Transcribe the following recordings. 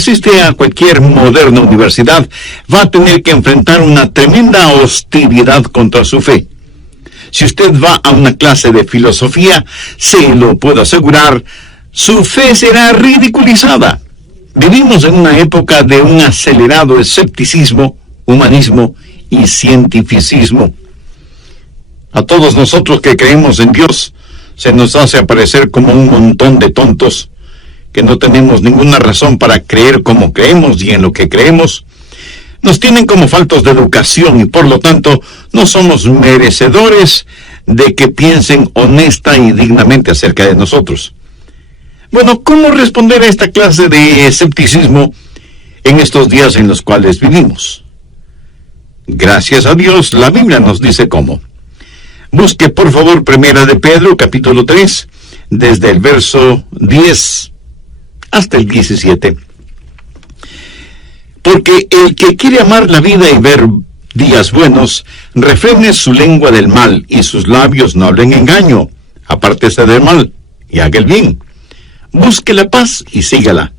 asiste a cualquier moderna universidad, va a tener que enfrentar una tremenda hostilidad contra su fe. Si usted va a una clase de filosofía, se lo puedo asegurar, su fe será ridiculizada. Vivimos en una época de un acelerado escepticismo, humanismo y cientificismo. A todos nosotros que creemos en Dios, se nos hace aparecer como un montón de tontos, que no tenemos ninguna razón para creer como creemos y en lo que creemos. Nos tienen como faltos de educación y por lo tanto no somos merecedores de que piensen honesta y dignamente acerca de nosotros. Bueno, ¿cómo responder a esta clase de escepticismo en estos días en los cuales vivimos? Gracias a Dios, la Biblia nos dice cómo. Busque por favor Primera de Pedro, capítulo 3, desde el verso 10 hasta el 17. Porque el que quiere amar la vida y ver días buenos, refrene su lengua del mal y sus labios no hablen engaño. Apártese del mal y haga el bien. Busque la paz y sígala.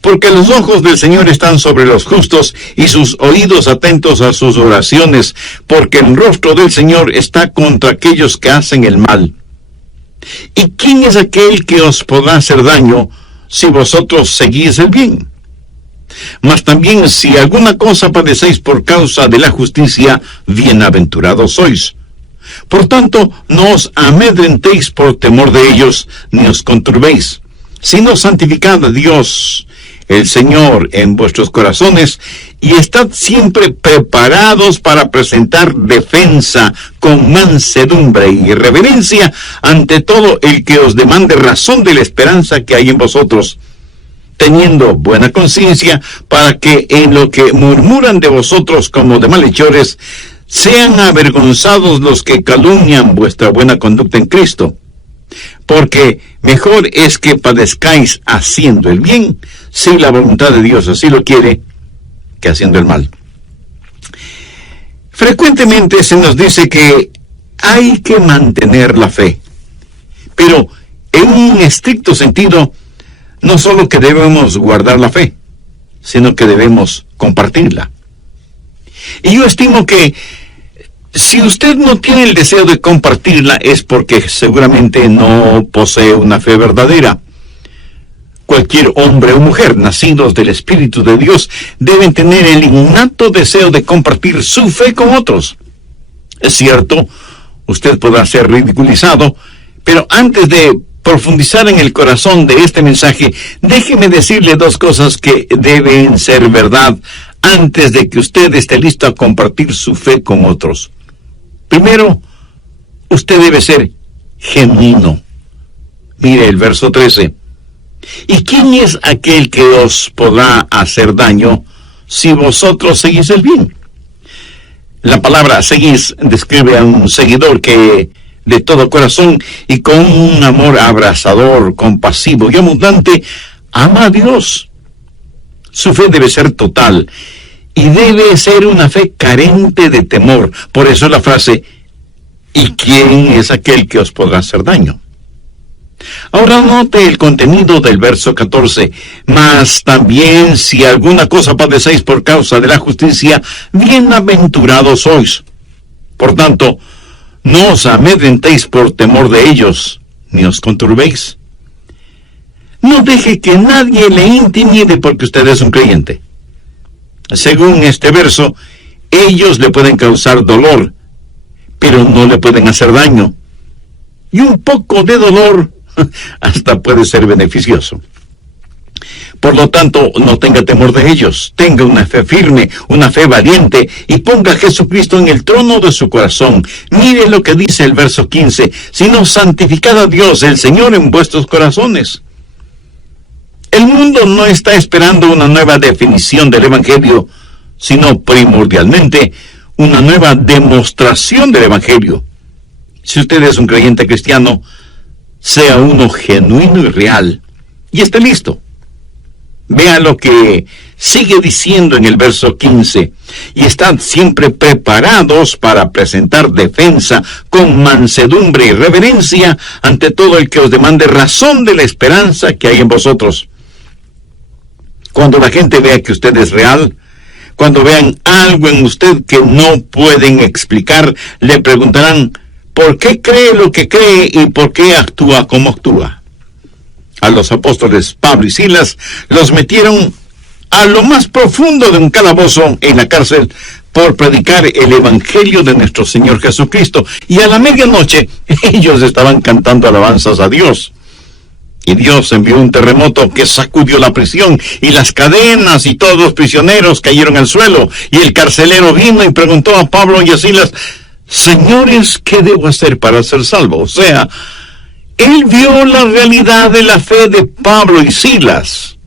Porque los ojos del Señor están sobre los justos y sus oídos atentos a sus oraciones, porque el rostro del Señor está contra aquellos que hacen el mal. ¿Y quién es aquel que os podrá hacer daño si vosotros seguís el bien? Mas también si alguna cosa padecéis por causa de la justicia, bienaventurados sois. Por tanto, no os amedrentéis por temor de ellos, ni os conturbéis, sino santificad a Dios, el Señor, en vuestros corazones, y estad siempre preparados para presentar defensa con mansedumbre y reverencia ante todo el que os demande razón de la esperanza que hay en vosotros, teniendo buena conciencia, para que en lo que murmuran de vosotros como de malhechores, sean avergonzados los que calumnian vuestra buena conducta en Cristo. Porque mejor es que padezcáis haciendo el bien, si la voluntad de Dios así lo quiere, que haciendo el mal. Frecuentemente se nos dice que hay que mantener la fe, pero en un estricto sentido, no solo que debemos guardar la fe, sino que debemos compartirla. Y yo estimo que si usted no tiene el deseo de compartirla es porque seguramente no posee una fe verdadera. Cualquier hombre o mujer nacidos del Espíritu de Dios deben tener el innato deseo de compartir su fe con otros. Es cierto, usted podrá ser ridiculizado, pero antes de profundizar en el corazón de este mensaje, déjeme decirle dos cosas que deben ser verdad antes de que usted esté listo a compartir su fe con otros. Primero, usted debe ser genuino. Mire el verso 13. ¿Y quién es aquel que os podrá hacer daño si vosotros seguís el bien? La palabra seguís describe a un seguidor que de todo corazón y con un amor abrazador, compasivo y abundante, ama a Dios. Su fe debe ser total y debe ser una fe carente de temor. Por eso la frase, ¿y quién es aquel que os podrá hacer daño? Ahora note el contenido del verso 14. Mas también si alguna cosa padecéis por causa de la justicia, bienaventurados sois. Por tanto, no os amedrentéis por temor de ellos, ni os conturbéis. No deje que nadie le intimide porque usted es un creyente. Según este verso, ellos le pueden causar dolor, pero no le pueden hacer daño. Y un poco de dolor hasta puede ser beneficioso. Por lo tanto, no tenga temor de ellos. Tenga una fe firme, una fe valiente, y ponga a Jesucristo en el trono de su corazón. Mire lo que dice el verso 15. Sino santificad a Dios, el Señor, en vuestros corazones. El mundo no está esperando una nueva definición del Evangelio, sino primordialmente una nueva demostración del Evangelio. Si usted es un creyente cristiano, sea uno genuino y real, y esté listo. Vea lo que sigue diciendo en el verso 15. Y estad siempre preparados para presentar defensa con mansedumbre y reverencia ante todo el que os demande razón de la esperanza que hay en vosotros. Cuando la gente vea que usted es real, cuando vean algo en usted que no pueden explicar, le preguntarán por qué cree lo que cree y por qué actúa como actúa. A los apóstoles Pablo y Silas los metieron a lo más profundo de un calabozo en la cárcel por predicar el evangelio de nuestro Señor Jesucristo. Y a la medianoche ellos estaban cantando alabanzas a Dios. Y Dios envió un terremoto que sacudió la prisión, y las cadenas y todos los prisioneros cayeron al suelo. Y el carcelero vino y preguntó a Pablo y a Silas: señores, ¿qué debo hacer para ser salvo? O sea, él vio la realidad de la fe de Pablo y Silas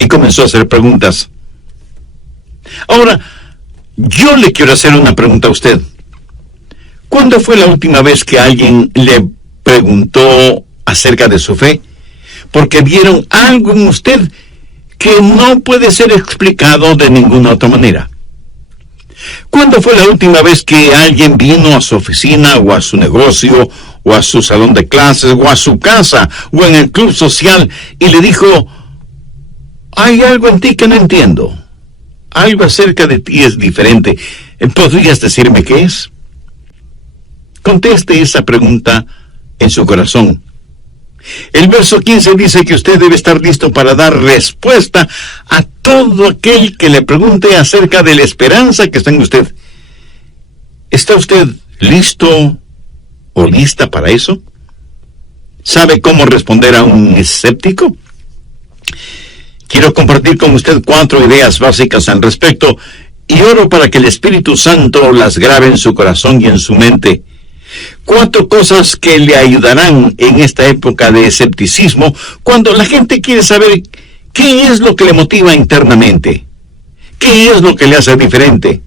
y comenzó a hacer preguntas. Ahora, yo le quiero hacer una pregunta a usted. ¿Cuándo fue la última vez que alguien le preguntó acerca de su fe? Porque vieron algo en usted que no puede ser explicado de ninguna otra manera. ¿Cuándo fue la última vez que alguien vino a su oficina o a su negocio o a su salón de clases o a su casa o en el club social y le dijo: hay algo en ti que no entiendo, algo acerca de ti es diferente, ¿podrías decirme qué es? Conteste esa pregunta en su corazón. El verso 15 dice que usted debe estar listo para dar respuesta a todo aquel que le pregunte acerca de la esperanza que está en usted. ¿Está usted listo o lista para eso? ¿Sabe cómo responder a un escéptico? Quiero compartir con usted 4 ideas básicas al respecto y oro para que el Espíritu Santo las grabe en su corazón y en su mente. 4 cosas que le ayudarán en esta época de escepticismo, cuando la gente quiere saber qué es lo que le motiva internamente, qué es lo que le hace diferente,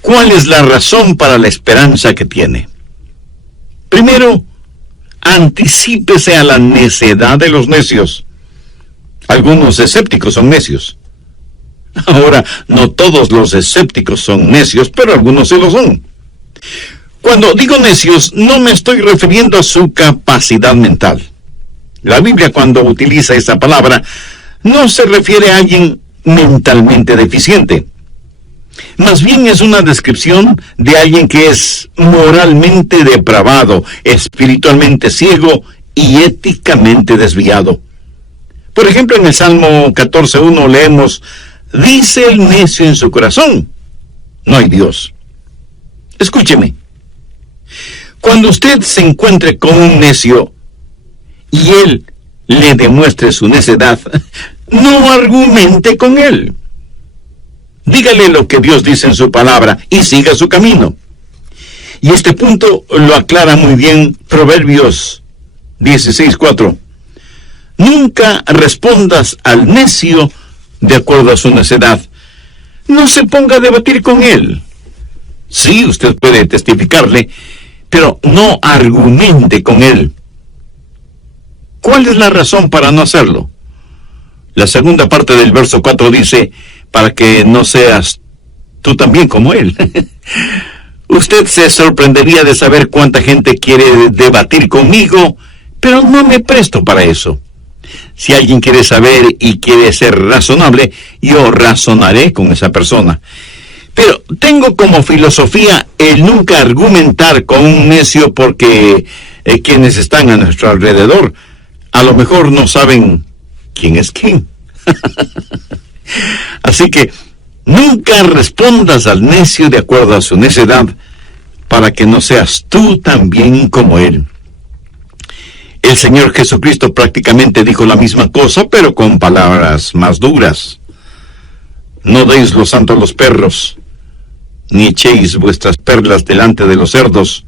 cuál es la razón para la esperanza que tiene. Primero, anticípese a la necedad de los necios. Algunos escépticos son necios. Ahora, no todos los escépticos son necios, pero algunos sí lo son. Cuando digo necios, no me estoy refiriendo a su capacidad mental. La Biblia, cuando utiliza esa palabra, no se refiere a alguien mentalmente deficiente. Más bien es una descripción de alguien que es moralmente depravado, espiritualmente ciego y éticamente desviado. Por ejemplo, en el Salmo 14:1 leemos: dice el necio en su corazón, no hay Dios. Escúcheme. Cuando usted se encuentre con un necio y él le demuestre su necedad, no argumente con él. Dígale lo que Dios dice en su palabra y siga su camino. Y este punto lo aclara muy bien Proverbios 16:4. Nunca respondas al necio de acuerdo a su necedad. No se ponga a debatir con él. Sí, usted puede testificarle, pero no argumente con él. ¿Cuál es la razón para no hacerlo? La segunda parte del verso 4 dice: para que no seas tú también como él. Usted se sorprendería de saber cuánta gente quiere debatir conmigo, pero no me presto para eso. Si alguien quiere saber y quiere ser razonable, yo razonaré con esa persona. Pero tengo como filosofía el nunca argumentar con un necio, porque quienes están a nuestro alrededor a lo mejor no saben quién es quién. Así que nunca respondas al necio de acuerdo a su necedad, para que no seas tú también como él. El Señor Jesucristo prácticamente dijo la misma cosa, pero con palabras más duras. No deis lo santo a los perros, ni echéis vuestras perlas delante de los cerdos,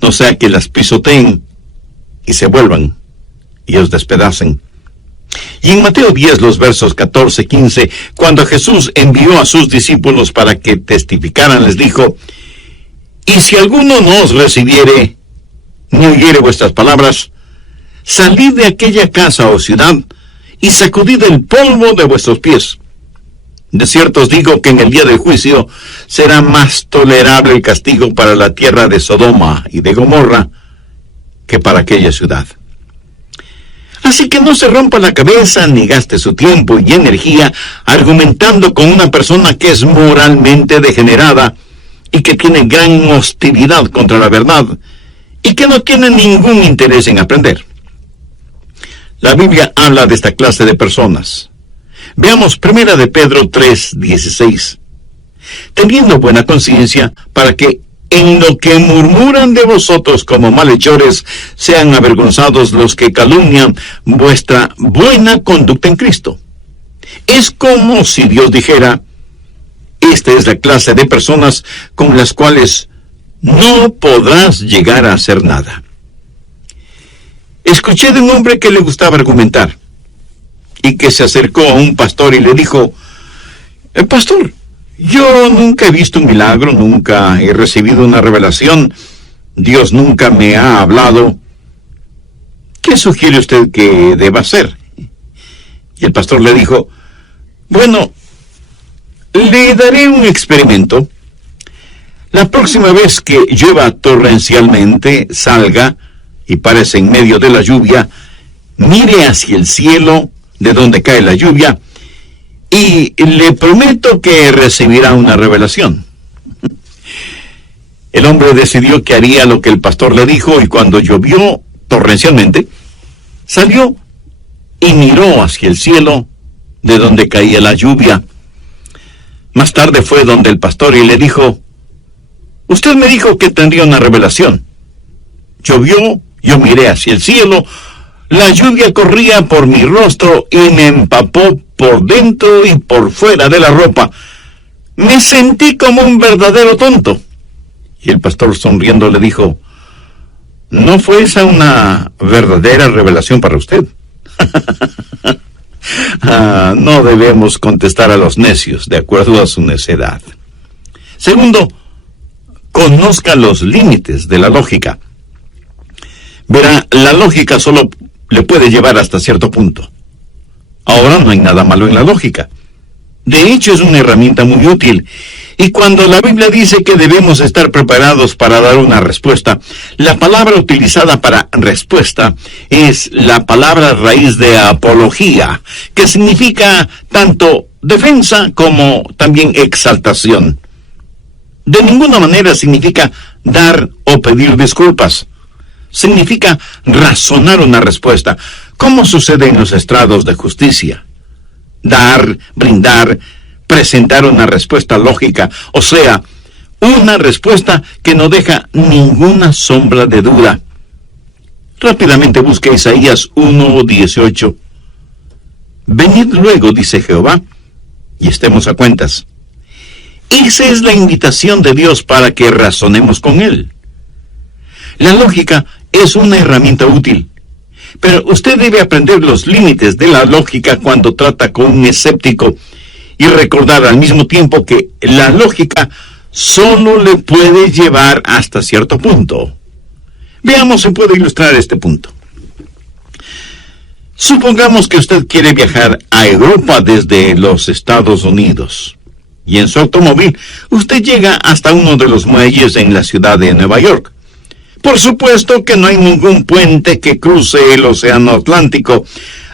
no sea que las pisoteen y se vuelvan y os despedacen. Y en Mateo 10, los versos 14 y 15, cuando Jesús envió a sus discípulos para que testificaran, les dijo: y si alguno no os recibiere, ni oyere vuestras palabras, salid de aquella casa o ciudad, y sacudid el polvo de vuestros pies. De cierto os digo que en el día del juicio será más tolerable el castigo para la tierra de Sodoma y de Gomorra que para aquella ciudad. Así que no se rompa la cabeza ni gaste su tiempo y energía argumentando con una persona que es moralmente degenerada y que tiene gran hostilidad contra la verdad y que no tiene ningún interés en aprender. La Biblia habla de esta clase de personas. Veamos 1 de Pedro 3:16. Teniendo buena conciencia para que en lo que murmuran de vosotros como malhechores sean avergonzados los que calumnian vuestra buena conducta en Cristo. Es como si Dios dijera: esta es la clase de personas con las cuales no podrás llegar a hacer nada. Escuché de un hombre que le gustaba argumentar y que se acercó a un pastor y le dijo: pastor, yo nunca he visto un milagro, nunca he recibido una revelación, Dios nunca me ha hablado. ¿Qué sugiere usted que deba hacer? Y el pastor le dijo: bueno, le daré un experimento. La próxima vez que llueva torrencialmente, salga y párese en medio de la lluvia, mire hacia el cielo de donde cae la lluvia, y le prometo que recibirá una revelación. El hombre decidió que haría lo que el pastor le dijo, y cuando llovió torrencialmente, salió y miró hacia el cielo de donde caía la lluvia. Más tarde fue donde el pastor y le dijo: usted me dijo que tendría una revelación. Llovió, yo miré hacia el cielo, la lluvia corría por mi rostro y me empapó por dentro y por fuera de la ropa. Me sentí como un verdadero tonto. Y el pastor, sonriendo, le dijo: ¿no fue esa una verdadera revelación para usted? No debemos contestar a los necios de acuerdo a su necedad. Segundo, conozca los límites de la lógica. Verá, la lógica solo le puede llevar hasta cierto punto. Ahora, no hay nada malo en la lógica. De hecho, es una herramienta muy útil. Y cuando la Biblia dice que debemos estar preparados para dar una respuesta, la palabra utilizada para respuesta es la palabra raíz de apología, que significa tanto defensa como también exaltación. De ninguna manera significa dar o pedir disculpas. Significa razonar una respuesta, como sucede en los estrados de justicia. Dar, brindar, presentar una respuesta lógica, o sea, una respuesta que no deja ninguna sombra de duda. Rápidamente busque Isaías 1:18. Venid luego, dice Jehová, y estemos a cuentas. Esa es la invitación de Dios para que razonemos con Él. La lógica es una herramienta útil, pero usted debe aprender los límites de la lógica cuando trata con un escéptico y recordar al mismo tiempo que la lógica solo le puede llevar hasta cierto punto. Veamos si puedo ilustrar este punto. Supongamos que usted quiere viajar a Europa desde los Estados Unidos, y en su automóvil usted llega hasta uno de los muelles en la ciudad de Nueva York. Por supuesto que no hay ningún puente que cruce el océano Atlántico,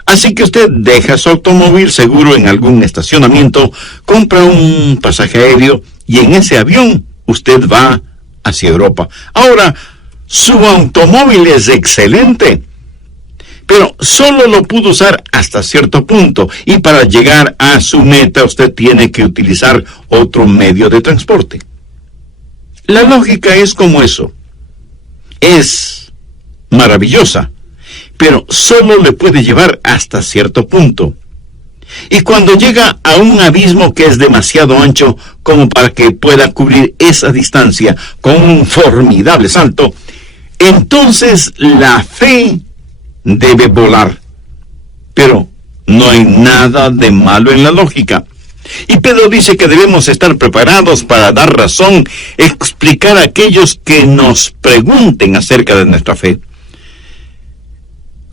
así que usted deja su automóvil seguro en algún estacionamiento, compra un pasaje aéreo y en ese avión usted va hacia Europa. Ahora, su automóvil es excelente, pero solo lo pudo usar hasta cierto punto, y para llegar a su meta usted tiene que utilizar otro medio de transporte. La lógica es como eso. Es maravillosa, pero solo le puede llevar hasta cierto punto. Y cuando llega a un abismo que es demasiado ancho como para que pueda cubrir esa distancia con un formidable salto, entonces la fe debe volar. Pero no hay nada de malo en la lógica. Y Pedro dice que debemos estar preparados para dar razón, explicar a aquellos que nos pregunten acerca de nuestra fe.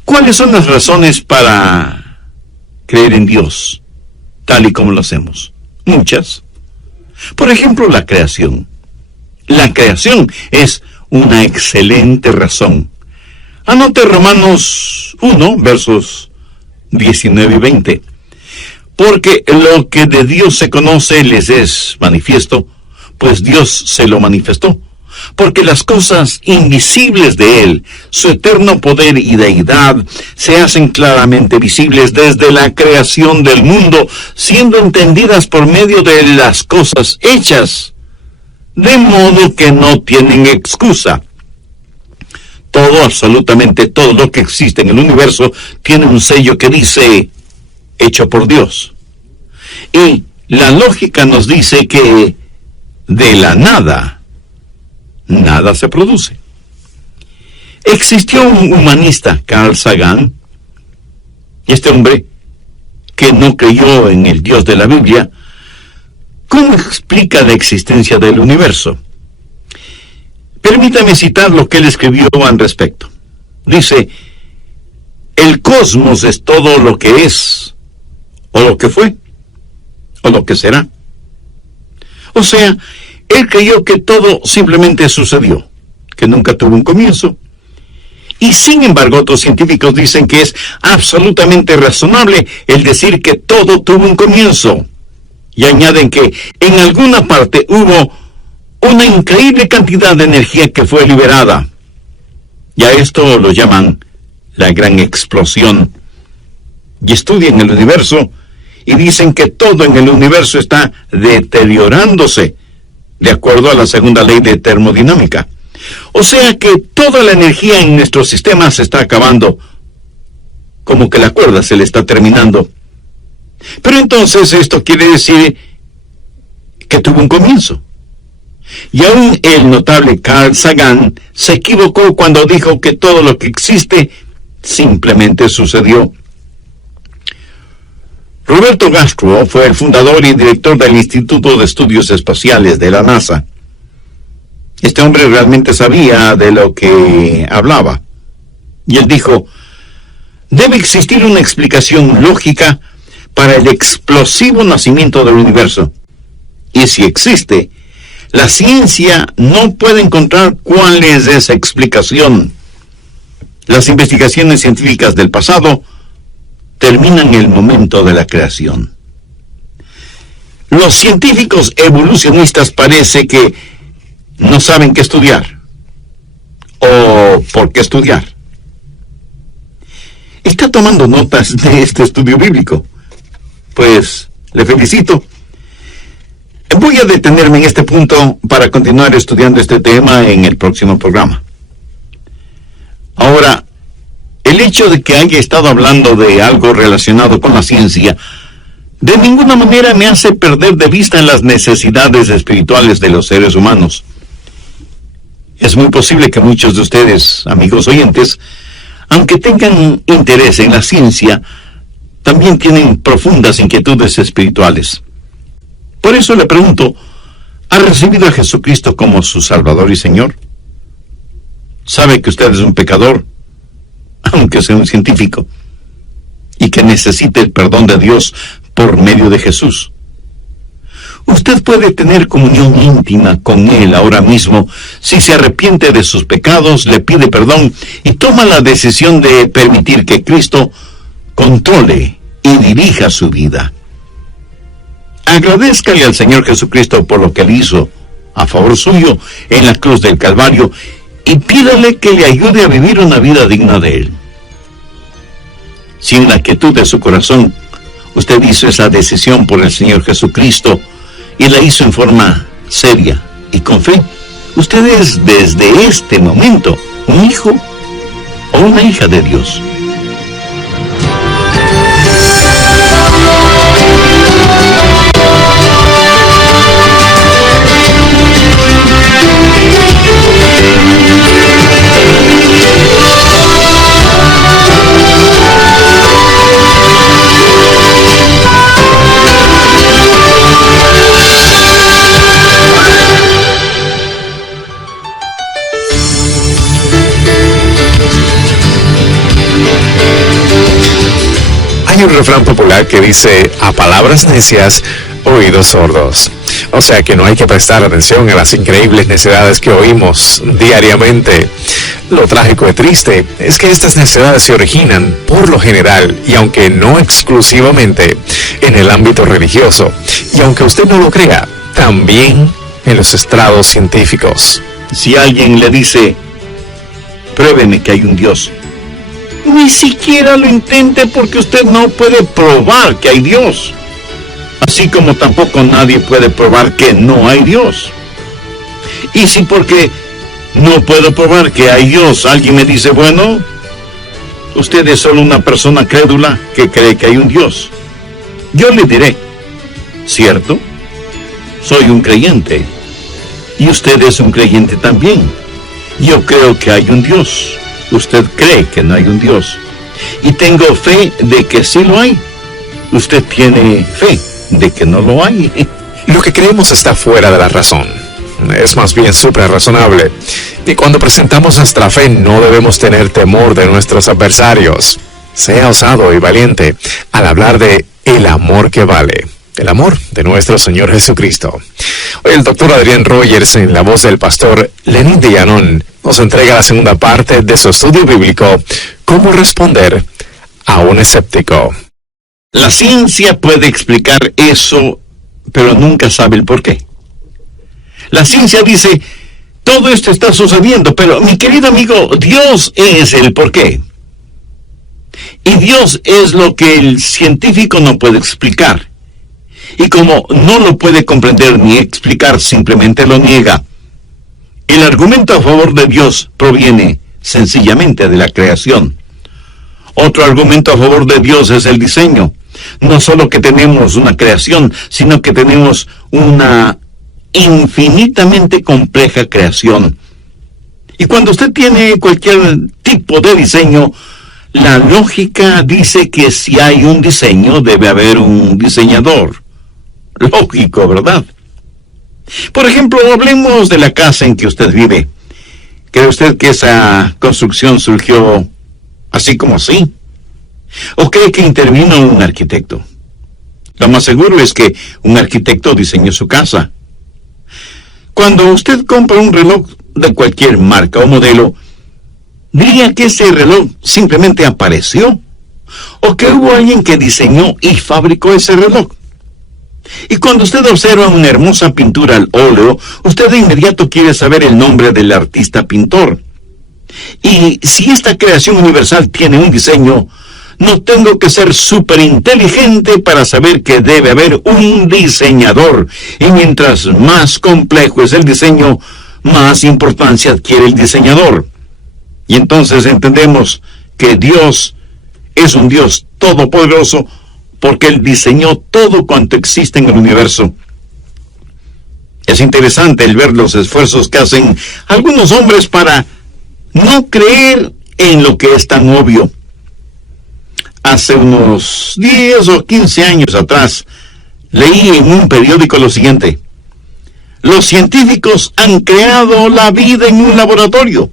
¿Cuáles son las razones para creer en Dios, tal y como lo hacemos? Muchas. Por ejemplo, la creación. La creación es una excelente razón. Anote Romanos 1, versos 19 y 20. Porque lo que de Dios se conoce les es manifiesto, pues Dios se lo manifestó. Porque las cosas invisibles de Él, su eterno poder y deidad, se hacen claramente visibles desde la creación del mundo, siendo entendidas por medio de las cosas hechas, de modo que no tienen excusa. Todo, absolutamente todo lo que existe en el universo, tiene un sello que dice, hecho por Dios. Y la lógica nos dice que de la nada se produce. Existió un humanista, Carl Sagan, y este hombre, que no creyó en el Dios de la Biblia, ¿cómo explica la existencia del universo? Permítame citar lo que él escribió al respecto. Dice, el cosmos es todo lo que es, o lo que fue, o lo que será. O sea, él creyó que todo simplemente sucedió, que nunca tuvo un comienzo. Y sin embargo, otros científicos dicen que es absolutamente razonable el decir que todo tuvo un comienzo. Y añaden que en alguna parte hubo una increíble cantidad de energía que fue liberada. Y a esto lo llaman la gran explosión. Y estudian el universo y dicen que todo en el universo está deteriorándose, de acuerdo a la segunda ley de termodinámica. O sea que toda la energía en nuestro sistema se está acabando, como que la cuerda se le está terminando. Pero entonces esto quiere decir que tuvo un comienzo. Y aún el notable Carl Sagan se equivocó cuando dijo que todo lo que existe simplemente sucedió. Roberto Castro fue el fundador y director del Instituto de Estudios Espaciales de la NASA. Este hombre realmente sabía de lo que hablaba. Y él dijo, debe existir una explicación lógica para el explosivo nacimiento del universo. Y si existe, la ciencia no puede encontrar cuál es esa explicación. Las investigaciones científicas del pasado terminan en el momento de la creación. Los científicos evolucionistas parece que no saben qué estudiar o por qué estudiar. ¿Está tomando notas de este estudio bíblico? Pues le felicito. Voy a detenerme en este punto para continuar estudiando este tema en el próximo programa. Ahora, el hecho de que haya estado hablando de algo relacionado con la ciencia, de ninguna manera me hace perder de vista las necesidades espirituales de los seres humanos. Es muy posible que muchos de ustedes, amigos oyentes, aunque tengan interés en la ciencia, también tienen profundas inquietudes espirituales. Por eso le pregunto, ¿ha recibido a Jesucristo como su Salvador y Señor? ¿Sabe que usted es un pecador, aunque sea un científico, y que necesite el perdón de Dios por medio de Jesús? Usted puede tener comunión íntima con Él ahora mismo si se arrepiente de sus pecados, le pide perdón y toma la decisión de permitir que Cristo controle y dirija su vida. Agradézcale al Señor Jesucristo por lo que Él hizo a favor suyo en la cruz del Calvario y pídale que le ayude a vivir una vida digna de Él. Si en la quietud de su corazón usted hizo esa decisión por el Señor Jesucristo y la hizo en forma seria y con fe, usted es desde este momento un hijo o una hija de Dios. Hay un refrán popular que dice, a palabras necias, oídos sordos. O sea que no hay que prestar atención a las increíbles necedades que oímos diariamente. Lo trágico y triste es que estas necedades se originan, por lo general, y aunque no exclusivamente, en el ámbito religioso. Y aunque usted no lo crea, también en los estrados científicos. Si alguien le dice, pruébeme que hay un Dios, ni siquiera lo intente porque usted no puede probar que hay Dios. Así como tampoco nadie puede probar que no hay Dios. Y si porque no puedo probar que hay Dios, alguien me dice, bueno, usted es solo una persona crédula que cree que hay un Dios, yo le diré, ¿cierto? Soy un creyente. Y usted es un creyente también. Yo creo que hay un Dios. Usted cree que no hay un Dios. Y tengo fe de que sí lo hay. Usted tiene fe de que no lo hay. Lo que creemos está fuera de la razón. Es más bien suprarrazonable. Y cuando presentamos nuestra fe no debemos tener temor de nuestros adversarios. Sea osado y valiente al hablar de el amor que vale. El amor de nuestro Señor Jesucristo. Hoy el doctor Adrián Rogers, en la voz del pastor Lenín de Llanón, nos entrega la segunda parte de su estudio bíblico, ¿Cómo responder a un escéptico? La ciencia puede explicar eso, pero nunca sabe el por qué. La ciencia dice, todo esto está sucediendo, pero mi querido amigo, Dios es el por qué. Y Dios es lo que el científico no puede explicar. Y como no lo puede comprender ni explicar, simplemente lo niega. El argumento a favor de Dios proviene sencillamente de la creación. Otro argumento a favor de Dios es el diseño. No solo que tenemos una creación, sino que tenemos una infinitamente compleja creación. Y cuando usted tiene cualquier tipo de diseño, la lógica dice que si hay un diseño, debe haber un diseñador. Lógico, ¿verdad? Por ejemplo, hablemos de la casa en que usted vive. ¿Cree usted que esa construcción surgió así como así? ¿O cree que intervino un arquitecto? Lo más seguro es que un arquitecto diseñó su casa. Cuando usted compra un reloj de cualquier marca o modelo, ¿diría que ese reloj simplemente apareció? ¿O que hubo alguien que diseñó y fabricó ese reloj? Y cuando usted observa una hermosa pintura al óleo, usted de inmediato quiere saber el nombre del artista pintor. Y si esta creación universal tiene un diseño, no tengo que ser súper inteligente para saber que debe haber un diseñador. Y mientras más complejo es el diseño, más importancia adquiere el diseñador. Y entonces entendemos que Dios es un Dios todopoderoso, porque Él diseñó todo cuanto existe en el universo. Es interesante el ver los esfuerzos que hacen algunos hombres para no creer en lo que es tan obvio. Hace unos 10 o 15 años atrás, leí en un periódico lo siguiente: los científicos han creado la vida en un laboratorio.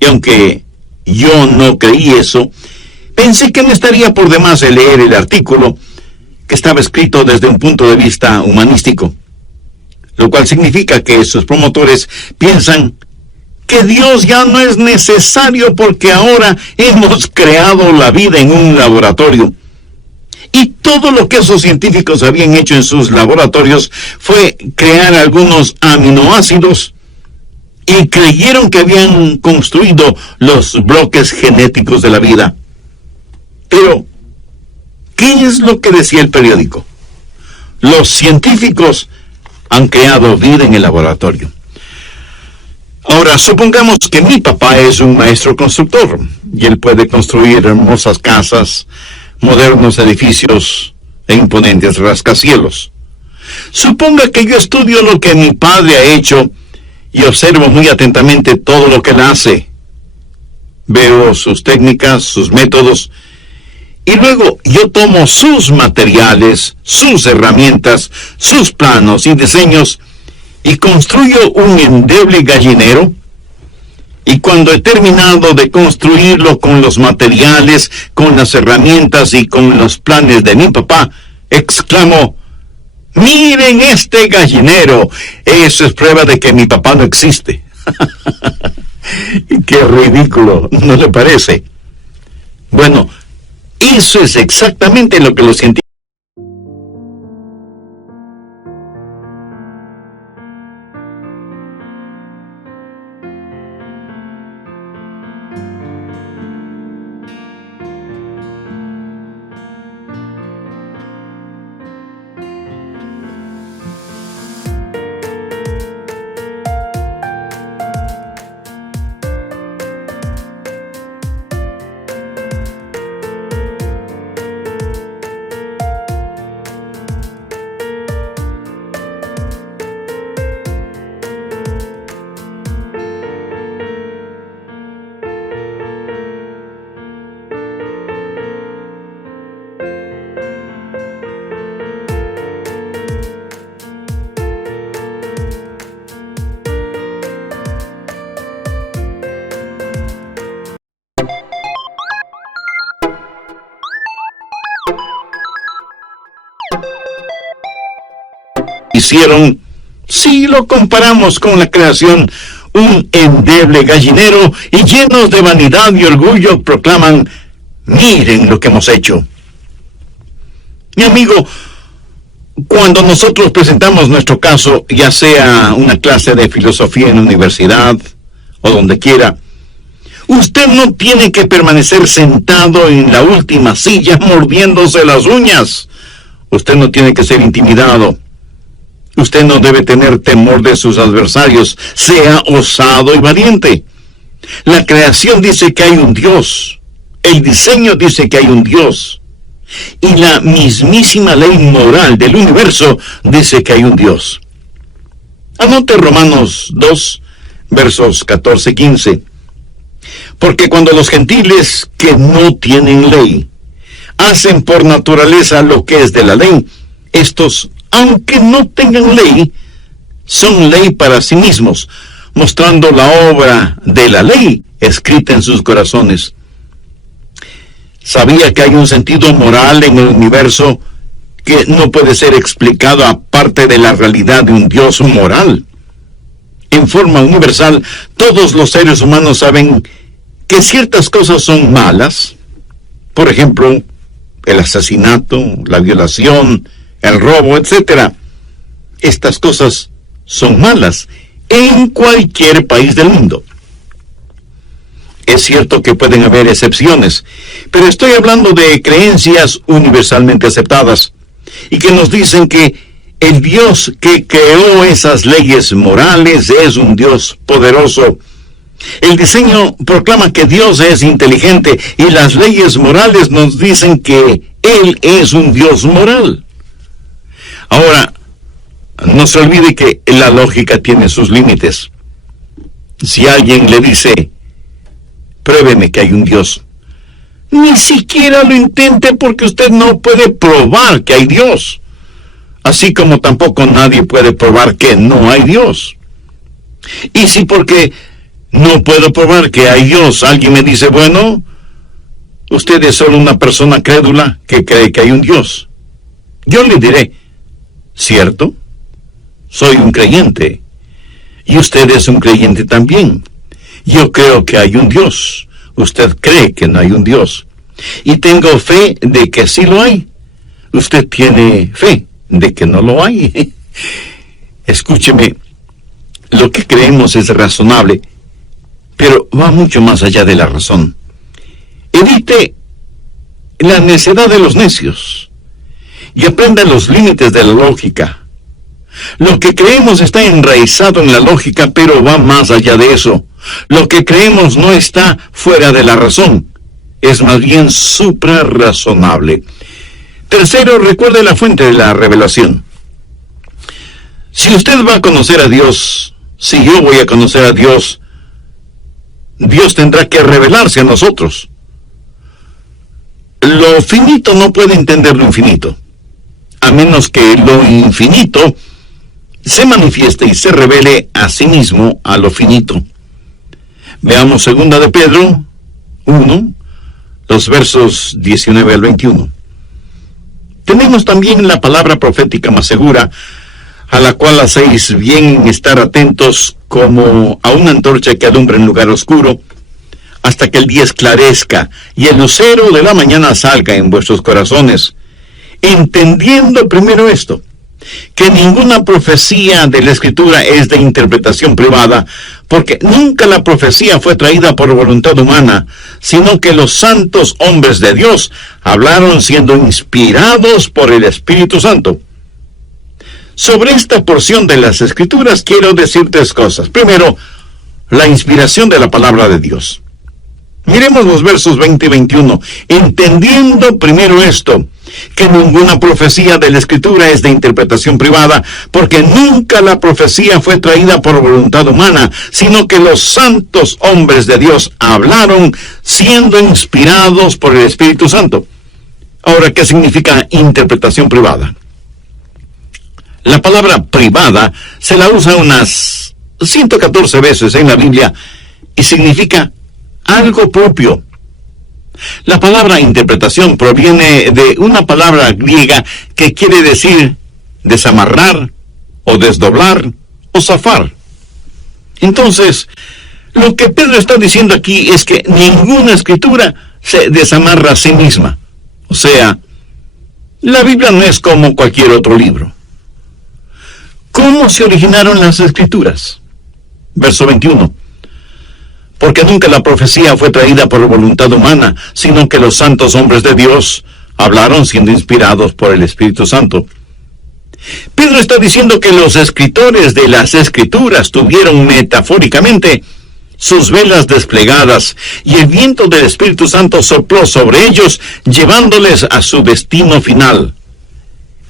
Y aunque yo no creí eso, pensé que no estaría por demás de leer el artículo, que estaba escrito desde un punto de vista humanístico, lo cual significa que sus promotores piensan que Dios ya no es necesario porque ahora hemos creado la vida en un laboratorio. Y todo lo que esos científicos habían hecho en sus laboratorios fue crear algunos aminoácidos y creyeron que habían construido los bloques genéticos de la vida. Pero, ¿qué es lo que decía el periódico? Los científicos han creado vida en el laboratorio. Ahora, supongamos que mi papá es un maestro constructor y él puede construir hermosas casas, modernos edificios e imponentes rascacielos. Suponga que yo estudio lo que mi padre ha hecho y observo muy atentamente todo lo que él hace. Veo sus técnicas, sus métodos, y luego yo tomo sus materiales, sus herramientas, sus planos y diseños y construyo un endeble gallinero. Y cuando he terminado de construirlo con los materiales, con las herramientas y con los planes de mi papá, exclamo: Miren este gallinero. Eso es prueba de que mi papá no existe. Qué ridículo, ¿no le parece? Bueno, eso es exactamente lo que los científicos... hicieron, si lo comparamos con la creación, un endeble gallinero, y llenos de vanidad y orgullo proclaman: miren lo que hemos hecho. Mi amigo, cuando nosotros presentamos nuestro caso, ya sea una clase de filosofía en la universidad o donde quiera, usted no tiene que permanecer sentado en la última silla mordiéndose las uñas. Usted no tiene que ser intimidado. Usted no debe tener temor de sus adversarios. Sea osado y valiente. La creación dice que hay un Dios. El diseño dice que hay un Dios. Y la mismísima ley moral del universo dice que hay un Dios. Anote Romanos 2, versos 14 y 15. Porque cuando los gentiles que no tienen ley hacen por naturaleza lo que es de la ley, estos, aunque no tengan ley, son ley para sí mismos, mostrando la obra de la ley escrita en sus corazones. ¿Sabía que hay un sentido moral en el universo que no puede ser explicado aparte de la realidad de un Dios moral? En forma universal, todos los seres humanos saben que ciertas cosas son malas. Por ejemplo, el asesinato, la violación, el robo, etc. Estas cosas son malas en cualquier país del mundo. Es cierto que pueden haber excepciones, pero estoy hablando de creencias universalmente aceptadas y que nos dicen que el Dios que creó esas leyes morales es un Dios poderoso. El diseño proclama que Dios es inteligente y las leyes morales nos dicen que Él es un Dios moral. Ahora, no se olvide que la lógica tiene sus límites. Si alguien le dice: pruébeme que hay un Dios, ni siquiera lo intente, porque usted no puede probar que hay Dios. Así como tampoco nadie puede probar que no hay Dios. Y si porque no puedo probar que hay Dios, alguien me dice: bueno, usted es solo una persona crédula que cree que hay un Dios, yo le diré: ¿cierto? Soy un creyente. Y usted es un creyente también. Yo creo que hay un Dios. Usted cree que no hay un Dios. Y tengo fe de que sí lo hay. Usted tiene fe de que no lo hay. Escúcheme, lo que creemos es razonable, pero va mucho más allá de la razón. Evite la necedad de los necios y aprenda los límites de la lógica. Lo que creemos está enraizado en la lógica, pero va más allá de eso. Lo que creemos no está fuera de la razón, es más bien suprarrazonable. Tercero, recuerde la fuente de la revelación. Si usted va a conocer a Dios, si yo voy a conocer a Dios, Dios tendrá que revelarse a nosotros. Lo finito no puede entender lo infinito, a menos que lo infinito se manifieste y se revele a sí mismo a lo finito. Veamos 2 de Pedro 1, los versos 19 al 21. Tenemos también la palabra profética más segura, a la cual hacéis bien en estar atentos como a una antorcha que alumbra en lugar oscuro, hasta que el día esclarezca y el lucero de la mañana salga en vuestros corazones, entendiendo primero esto, que ninguna profecía de la Escritura es de interpretación privada, porque nunca la profecía fue traída por voluntad humana, sino que los santos hombres de Dios hablaron siendo inspirados por el Espíritu Santo. Sobre esta porción de las Escrituras quiero decir tres cosas. Primero, la inspiración de la palabra de Dios. Miremos los versos 20 y 21. Entendiendo primero esto, que ninguna profecía de la Escritura es de interpretación privada, porque nunca la profecía fue traída por voluntad humana, sino que los santos hombres de Dios hablaron siendo inspirados por el Espíritu Santo. Ahora, ¿qué significa interpretación privada? La palabra privada se la usa unas 114 veces en la Biblia y significa algo propio. La palabra interpretación proviene de una palabra griega que quiere decir desamarrar, o desdoblar, o zafar. Entonces, lo que Pedro está diciendo aquí es que ninguna escritura se desamarra a sí misma. O sea, la Biblia no es como cualquier otro libro. ¿Cómo se originaron las escrituras? Verso 21. Porque nunca la profecía fue traída por voluntad humana, sino que los santos hombres de Dios hablaron siendo inspirados por el Espíritu Santo. Pedro está diciendo que los escritores de las Escrituras tuvieron metafóricamente sus velas desplegadas y el viento del Espíritu Santo sopló sobre ellos, llevándoles a su destino final.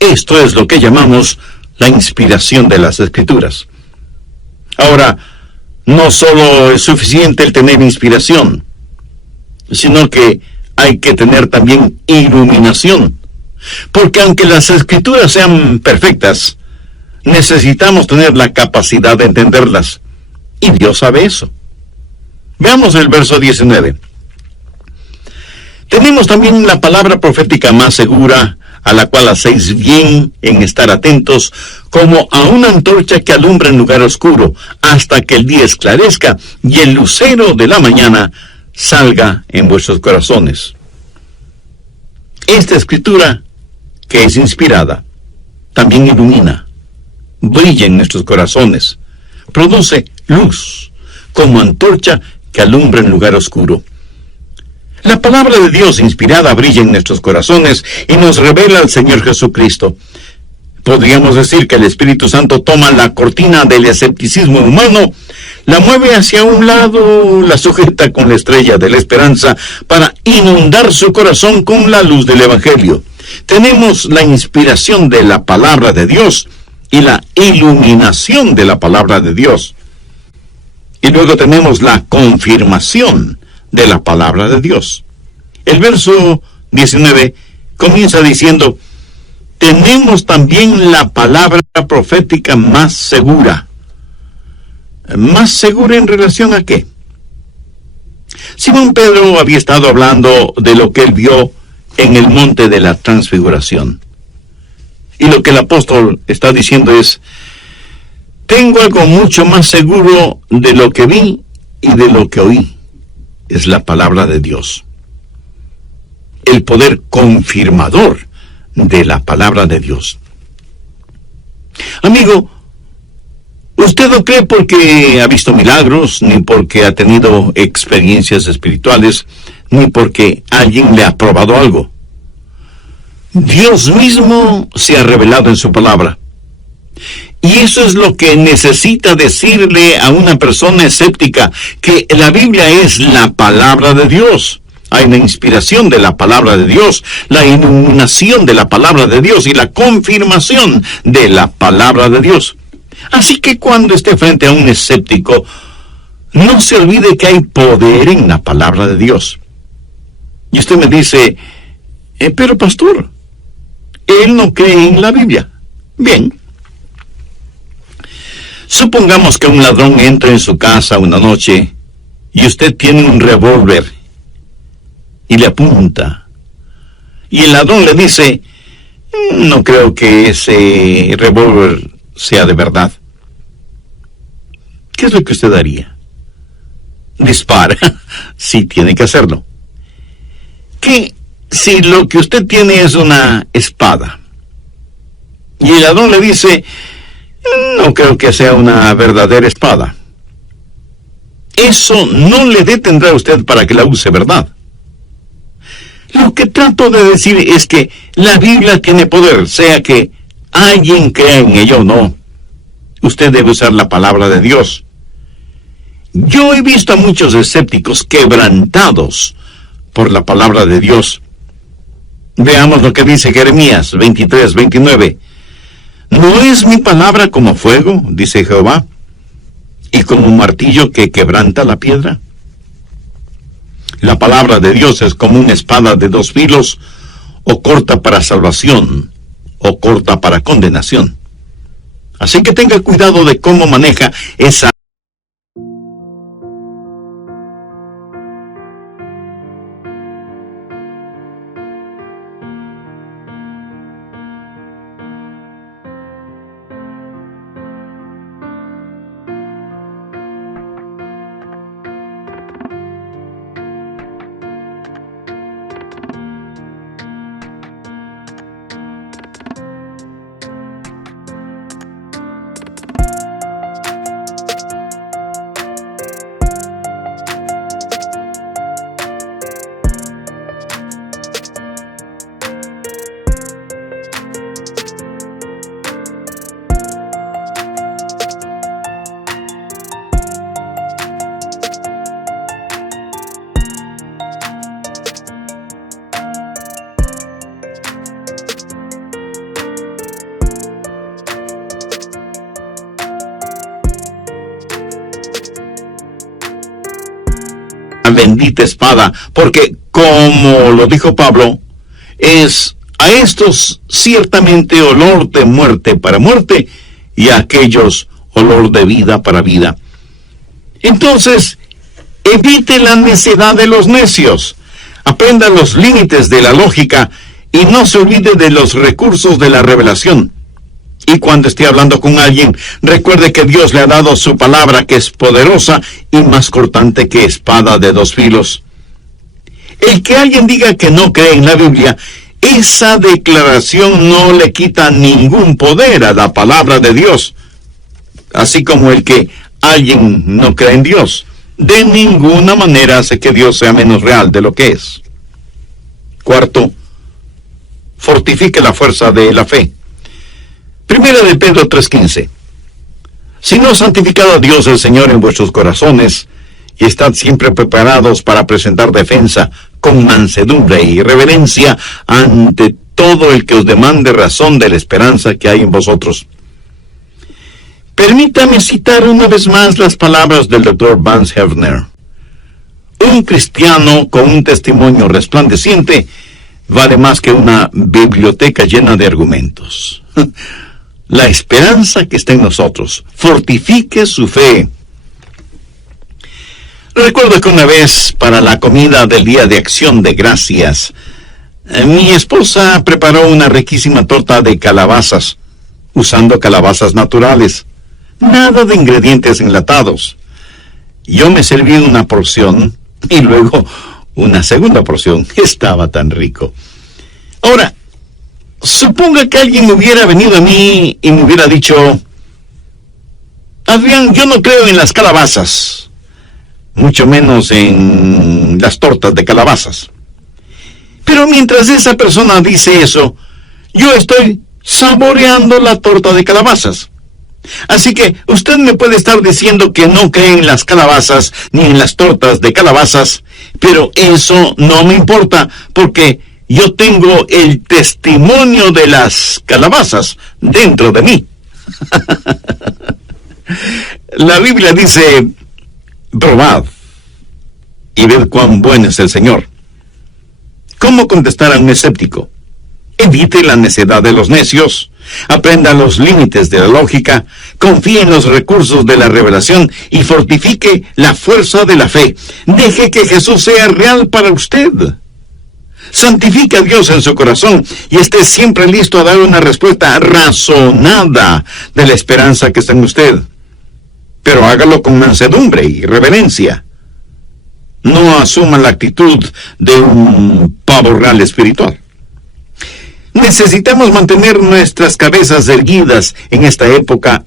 Esto es lo que llamamos la inspiración de las Escrituras. Ahora, no solo es suficiente el tener inspiración, sino que hay que tener también iluminación. Porque aunque las Escrituras sean perfectas, necesitamos tener la capacidad de entenderlas. Y Dios sabe eso. Veamos el verso 19. Tenemos también la palabra profética más segura, a la cual hacéis bien en estar atentos, como a una antorcha que alumbra en lugar oscuro, hasta que el día esclarezca y el lucero de la mañana salga en vuestros corazones. Esta escritura, que es inspirada, también ilumina, brilla en nuestros corazones, produce luz, como antorcha que alumbra en lugar oscuro. La palabra de Dios inspirada brilla en nuestros corazones y nos revela al Señor Jesucristo. Podríamos decir que el Espíritu Santo toma la cortina del escepticismo humano, la mueve hacia un lado, la sujeta con la estrella de la esperanza para inundar su corazón con la luz del Evangelio. Tenemos la inspiración de la palabra de Dios y la iluminación de la palabra de Dios. Y luego tenemos la confirmación de la palabra de Dios. El verso 19 comienza diciendo: tenemos también la palabra profética más segura. ¿Más segura en relación a qué? Simón Pedro había estado hablando de lo que él vio en el monte de la transfiguración. Y lo que el apóstol está diciendo es: tengo algo mucho más seguro de lo que vi y de lo que oí. Es la palabra de Dios. El poder confirmador de la palabra de Dios. Amigo, usted no cree porque ha visto milagros, ni porque ha tenido experiencias espirituales, ni porque alguien le ha probado algo. Dios mismo se ha revelado en su palabra. Y eso es lo que necesita decirle a una persona escéptica, que la Biblia es la palabra de Dios. Hay una inspiración de la palabra de Dios, la iluminación de la palabra de Dios y la confirmación de la palabra de Dios. Así que cuando esté frente a un escéptico, no se olvide que hay poder en la palabra de Dios. Y usted me dice: pero pastor, él no cree en la Biblia. Bien. Supongamos que un ladrón entra en su casa una noche y usted tiene un revólver y le apunta. Y el ladrón le dice: No creo que ese revólver sea de verdad. ¿Qué es lo que usted haría? Dispara. Sí, tiene que hacerlo. ¿Qué si lo que usted tiene es una espada? Y el ladrón le dice, no creo que sea una verdadera espada. Eso no le detendrá a usted para que la use, ¿verdad? Lo que trato de decir es que la Biblia tiene poder, sea que alguien crea en ella o no. Usted debe usar la palabra de Dios. Yo he visto a muchos escépticos quebrantados por la palabra de Dios. Veamos lo que dice Jeremías 23:29. ¿No es mi palabra como fuego, dice Jehová, y como un martillo que quebranta la piedra? La palabra de Dios es como una espada de dos filos, o corta para salvación, o corta para condenación. Así que tenga cuidado de cómo maneja esa. Bendita espada, porque como lo dijo Pablo, es a estos ciertamente olor de muerte para muerte, y a aquellos olor de vida para vida. Entonces, evite la necedad de los necios, aprenda los límites de la lógica y no se olvide de los recursos de la revelación. Y cuando esté hablando con alguien, recuerde que Dios le ha dado su palabra, que es poderosa y más cortante que espada de dos filos. El que alguien diga que no cree en la Biblia, esa declaración no le quita ningún poder a la palabra de Dios. Así como el que alguien no cree en Dios, de ninguna manera hace que Dios sea menos real de lo que es. Cuarto, fortifique la fuerza de la fe. Primera de Pedro 3:15. Si no santificado a Dios el Señor en vuestros corazones, y estad siempre preparados para presentar defensa con mansedumbre y reverencia ante todo el que os demande razón de la esperanza que hay en vosotros. Permítame citar una vez más las palabras del Dr. Vance Havner. Un cristiano con un testimonio resplandeciente vale más que una biblioteca llena de argumentos. La esperanza que está en nosotros. Fortifique su fe. Recuerdo que una vez, para la comida del Día de Acción de Gracias, mi esposa preparó una riquísima torta de calabazas, usando calabazas naturales. Nada de ingredientes enlatados. Yo me serví una porción y luego una segunda porción. Estaba tan rico. Ahora, suponga que alguien hubiera venido a mí y me hubiera dicho: Adrián, yo no creo en las calabazas, mucho menos en las tortas de calabazas. Pero mientras esa persona dice eso, yo estoy saboreando la torta de calabazas. Así que usted me puede estar diciendo que no cree en las calabazas ni en las tortas de calabazas, pero eso no me importa, porque yo tengo el testimonio de las calabazas dentro de mí. La Biblia dice: probad y ved cuán bueno es el Señor. ¿Cómo contestar a un escéptico? Evite la necedad de los necios, aprenda los límites de la lógica, confíe en los recursos de la revelación y fortifique la fuerza de la fe. Deje que Jesús sea real para usted. Santifique a Dios en su corazón y esté siempre listo a dar una respuesta razonada de la esperanza que está en usted. Pero hágalo con mansedumbre y reverencia. No asuma la actitud de un pavo real espiritual. Necesitamos mantener nuestras cabezas erguidas en esta época